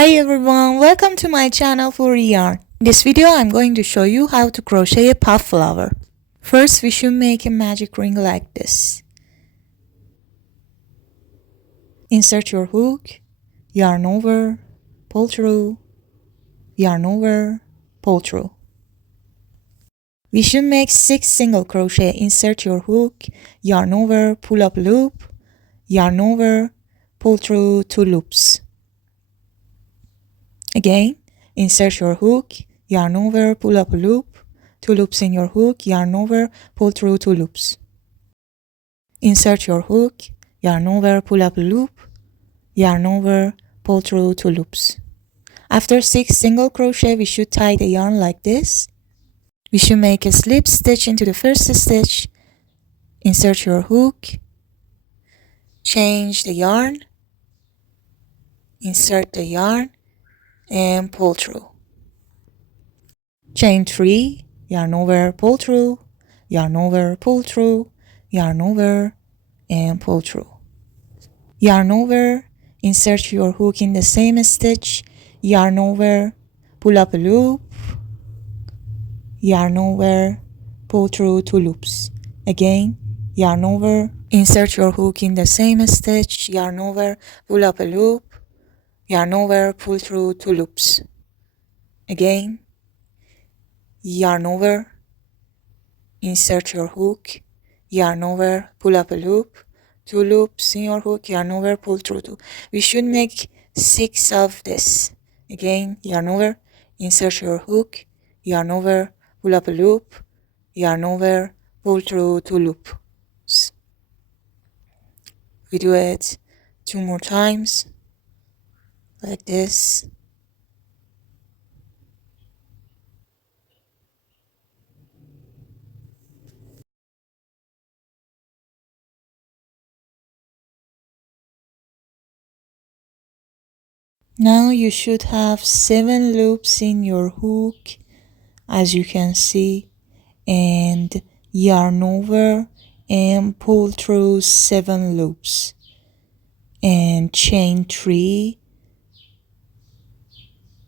Hi everyone, welcome to my channel for yarn. In this video I'm going to show you how to crochet a puff flower. First we should make a magic ring like this. Insert your hook, yarn over, pull through, yarn over, pull through. We should make 6 single crochet. Insert your hook, yarn over, pull up loop, yarn over, pull through 2 loops. Again, insert your hook, yarn over, pull up a loop, 2 loops in your hook, yarn over, pull through 2 loops. Insert your hook, yarn over, pull up a loop, yarn over, pull through 2 loops. After 6 single crochet, we should tie the yarn like this. We should make a slip stitch into the first stitch. Insert your hook, change the yarn, insert the yarn, and pull through. Chain 3, yarn over, pull through, yarn over, pull through, yarn over, and pull through. Yarn over, insert your hook in the same stitch, yarn over, pull up a loop, yarn over, pull through 2 loops. Again, yarn over, insert your hook in the same stitch, yarn over, pull up a loop, yarn over, pull through 2 loops. Again, yarn over, insert your hook, yarn over, pull up a loop, 2 loops in your hook, yarn over, pull through 2. We should make 6 of this. Again, yarn over, insert your hook, yarn over, pull up a loop, yarn over, pull through 2 loops. We do it 2 more times. Like this. Now you should have 7 loops in your hook, as you can see, and yarn over and pull through 7 loops and chain 3.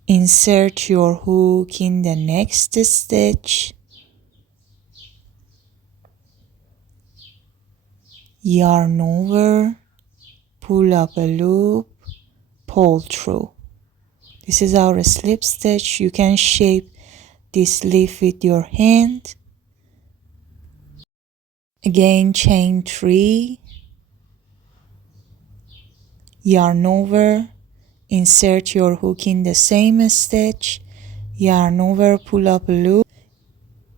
Insert your hook in the next stitch, yarn over, pull up a loop, pull through. This is our slip stitch. You can shape this leaf with your hand. Again, chain 3, yarn over, insert your hook in the same stitch, yarn over, pull up a loop,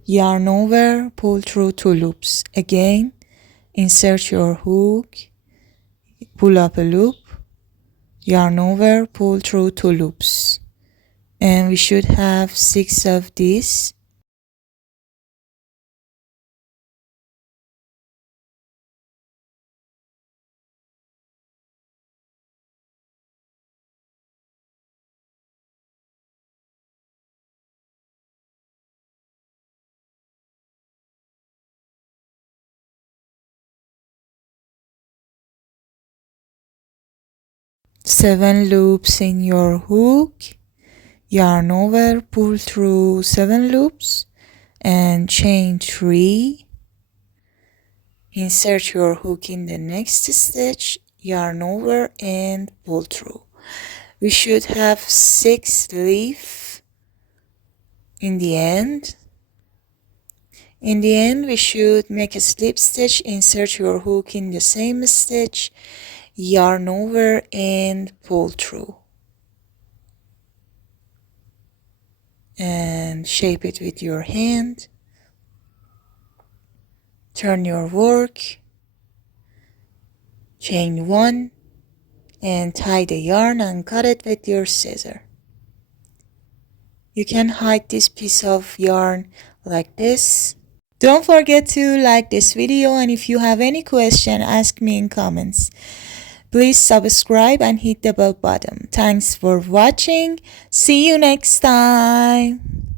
yarn over, pull through 2 loops. Again, insert your hook, pull up a loop, yarn over, pull through 2 loops. And we should have 6 of these. Seven loops in your hook, yarn over, pull through 7 loops, and chain 3. Insert your hook in the next stitch, yarn over, and pull through. We should have 6 leaves in the end. In the end, we should make a slip stitch, insert your hook in the same stitch, yarn over, and pull through. And shape it with your hand. Turn your work, chain 1, and tie the yarn and cut it with your scissor. You can hide this piece of yarn like this. Don't forget to like this video, and if you have any question, ask me in comments. Please subscribe and hit the bell button. Thanks for watching. See you next time.